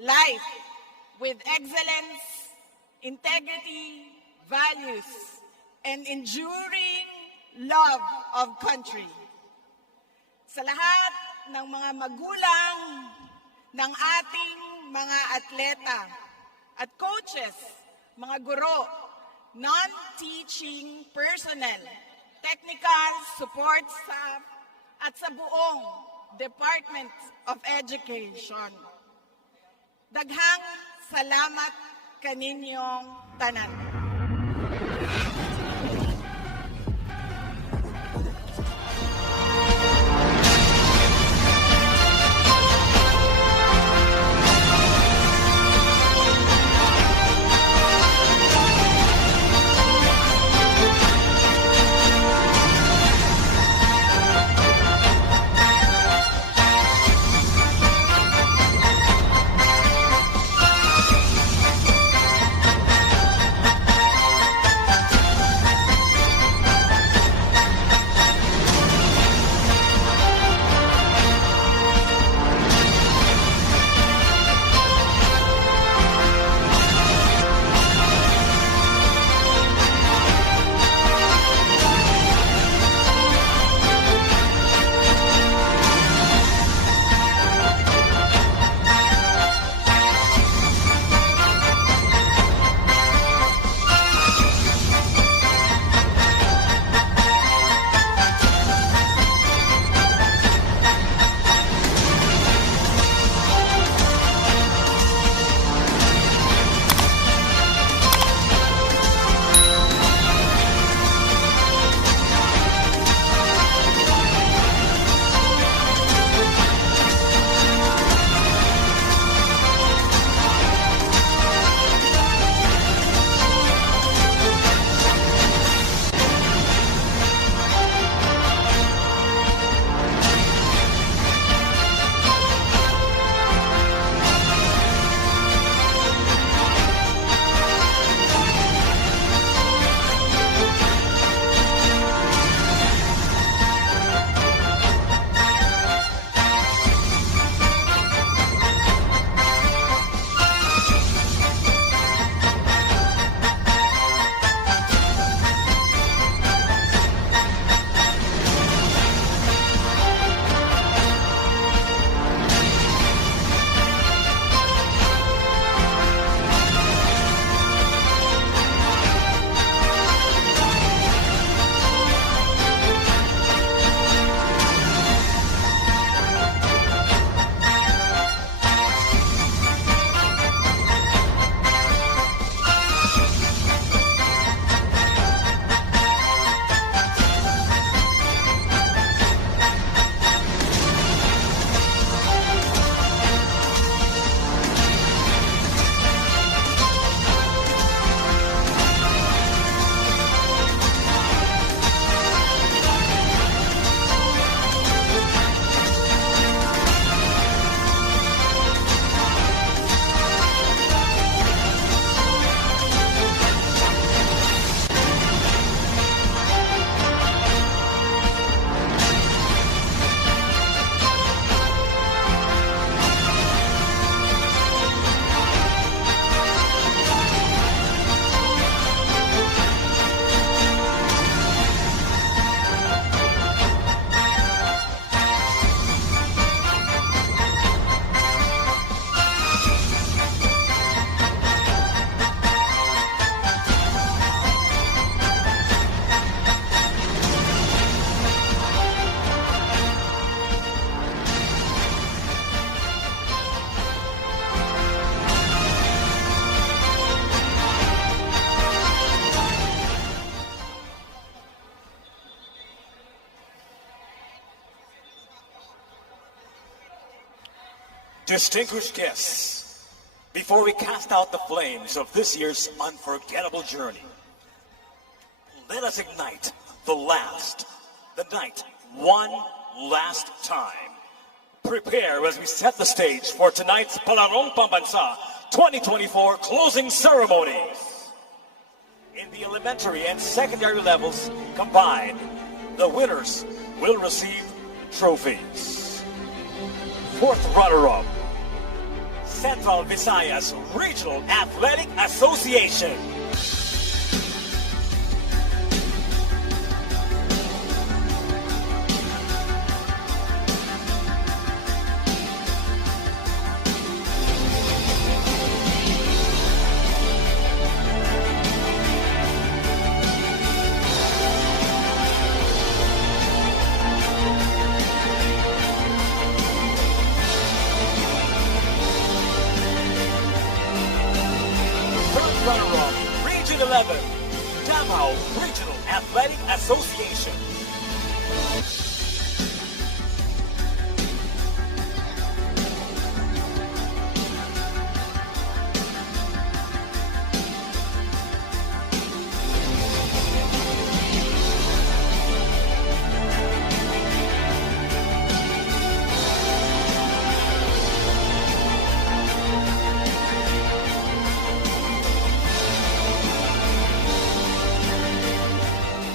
life with excellence, integrity, values, and enduring love of country. Sa lahat ng mga magulang ng ating mga atleta at coaches, mga guro, non-teaching personnel, technical support staff, at sa buong Department of Education. Daghang salamat kaninyong tanan. Distinguished guests, before we cast out the flames of this year's unforgettable journey, let us ignite the last, the night, one last time. Prepare as we set the stage for tonight's Palarong Pambansa 2024 closing ceremonies. In the elementary and secondary levels combined, the winners will receive trophies. Fourth runner-up, Central Visayas Regional Athletic Association. Athletic Association.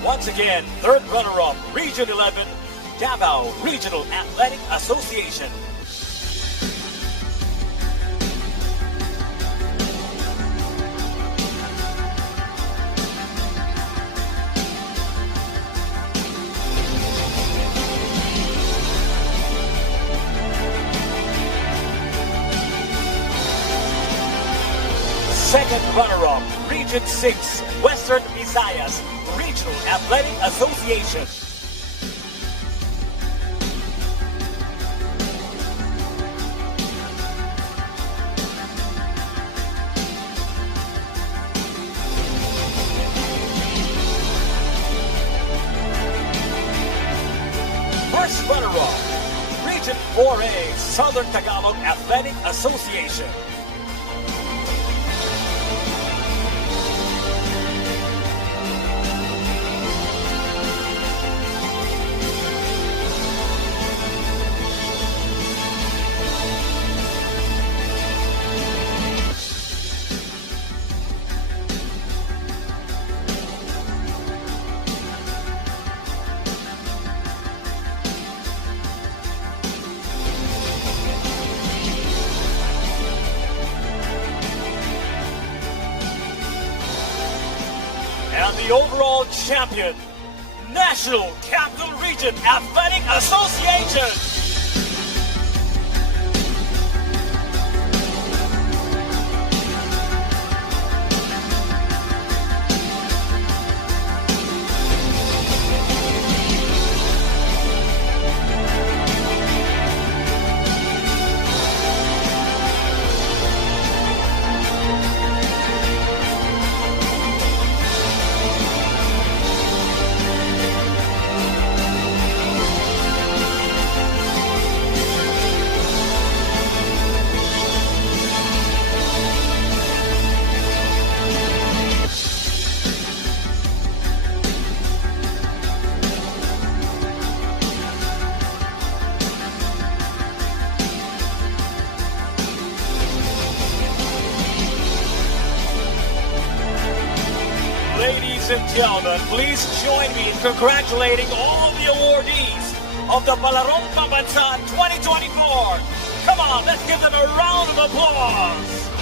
Once again, third runner-up, Region 11, Davao Regional Athletic Association. Second runner-up, Region 6, Western Visayas Regional Athletic Association. First runner-up, Region 4A Southern Tagalog Athletic Association. The overall champion, National Capital Region Athletic Association. Congratulating all the awardees of the Balarong Pambansa 2024. Come on, let's give them a round of applause.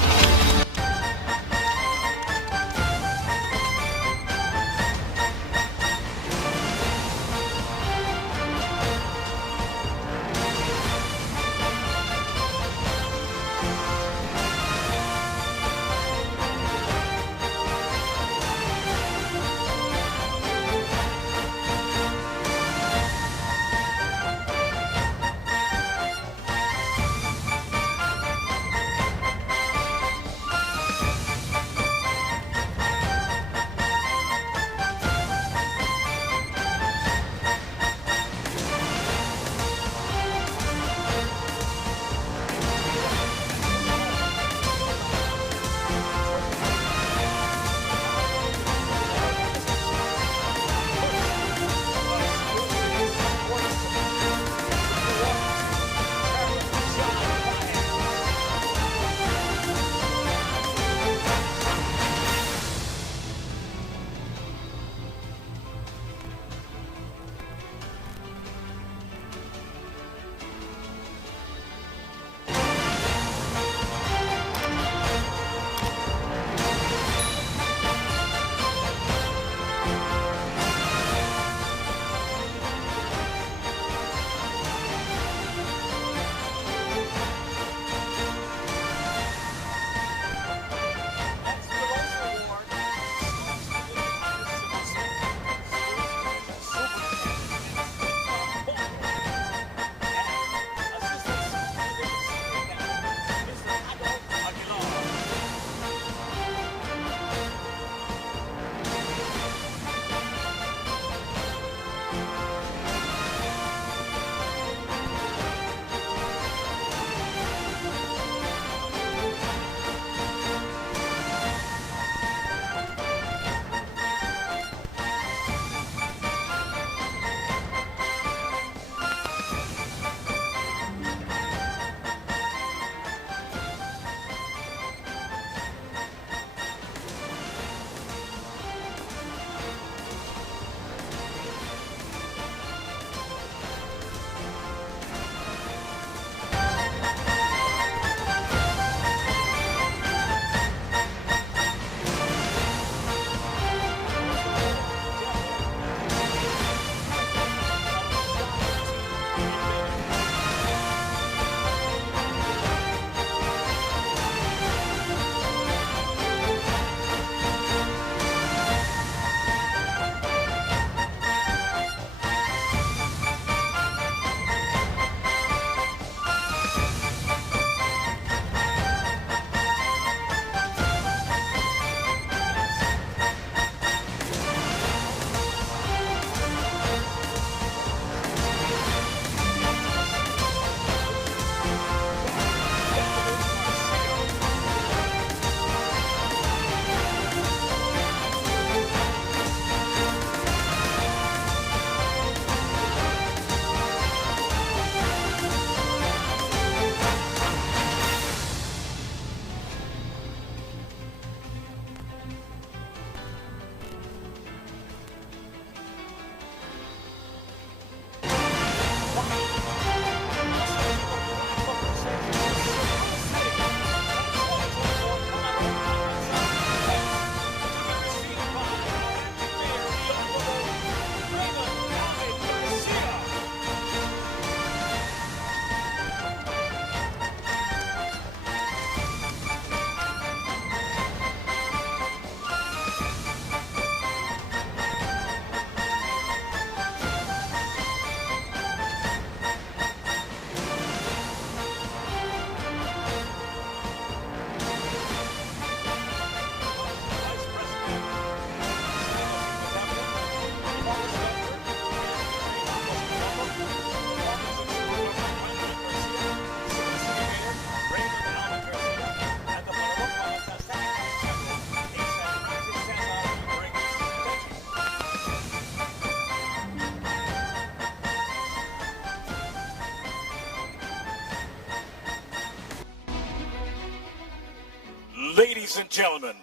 Ladies and gentlemen,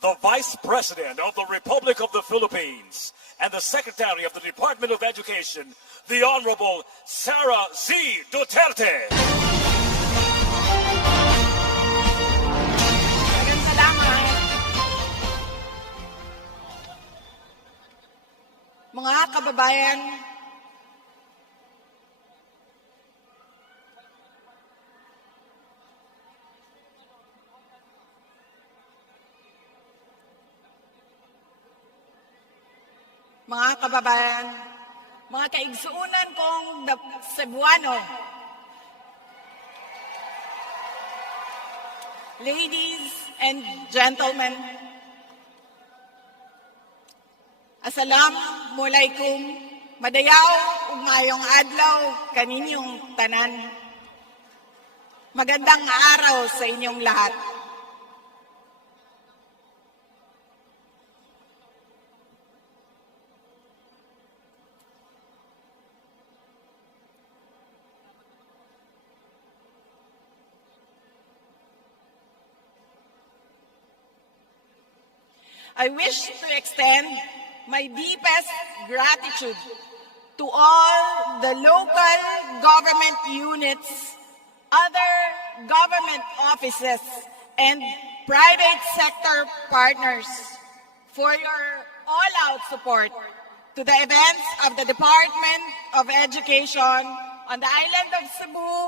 the Vice President of the Republic of the Philippines and the Secretary of the Department of Education, the Honorable Sarah Z. Duterte. Mga kababayan, mga kababayan, mga kaigsuunan kong Cebuano, ladies and gentlemen, Assalamualaikum, madayaw ug mayong adlaw kaninyong tanan. Magandang araw sa inyong lahat. I wish to extend my deepest gratitude to all the local government units, other government offices, and private sector partners for your all-out support to the events of the Department of Education on the island of Cebu,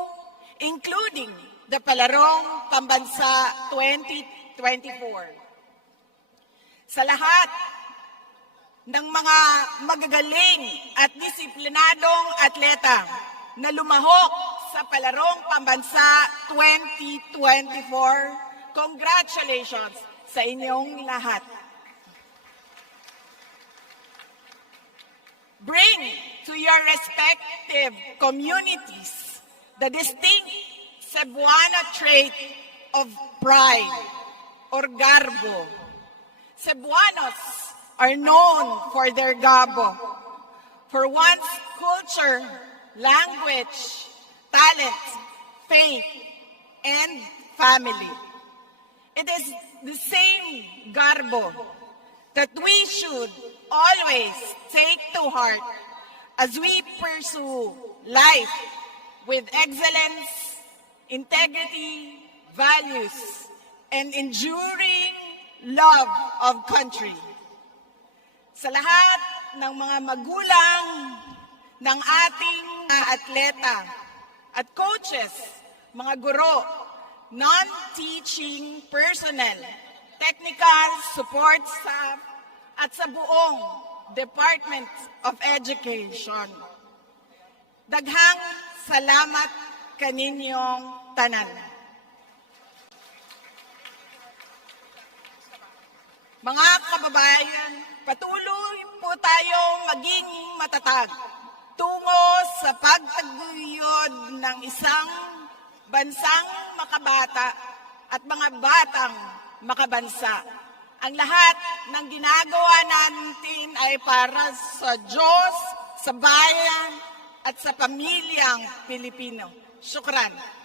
including the Palarong Pambansa 2024 sa lahat ng mga magagaling at disiplinadong atleta na lumahok sa Palarong Pambansa 2024. Congratulations sa inyong lahat. Bring to your respective communities the distinct Cebuano trait of pride or garbo. Cebuanos are known for their gabo, for one's culture, language, talent, faith, and family. It is the same garbo that we should always take to heart as we pursue life with excellence, integrity, values, and enduring love of country. Sa lahat ng mga magulang ng ating atleta at coaches, mga guro, non-teaching personnel, technical support staff, at sa buong Department of Education. Daghang salamat kaninyong tanan. Mga kababayan, patuloy po tayo maging matatag tungo sa pagtaguyod ng isang bansang makabata at mga batang makabansa. Ang lahat ng ginagawa natin ay para sa Diyos, sa bayan, at sa pamilyang Pilipino. Shukran.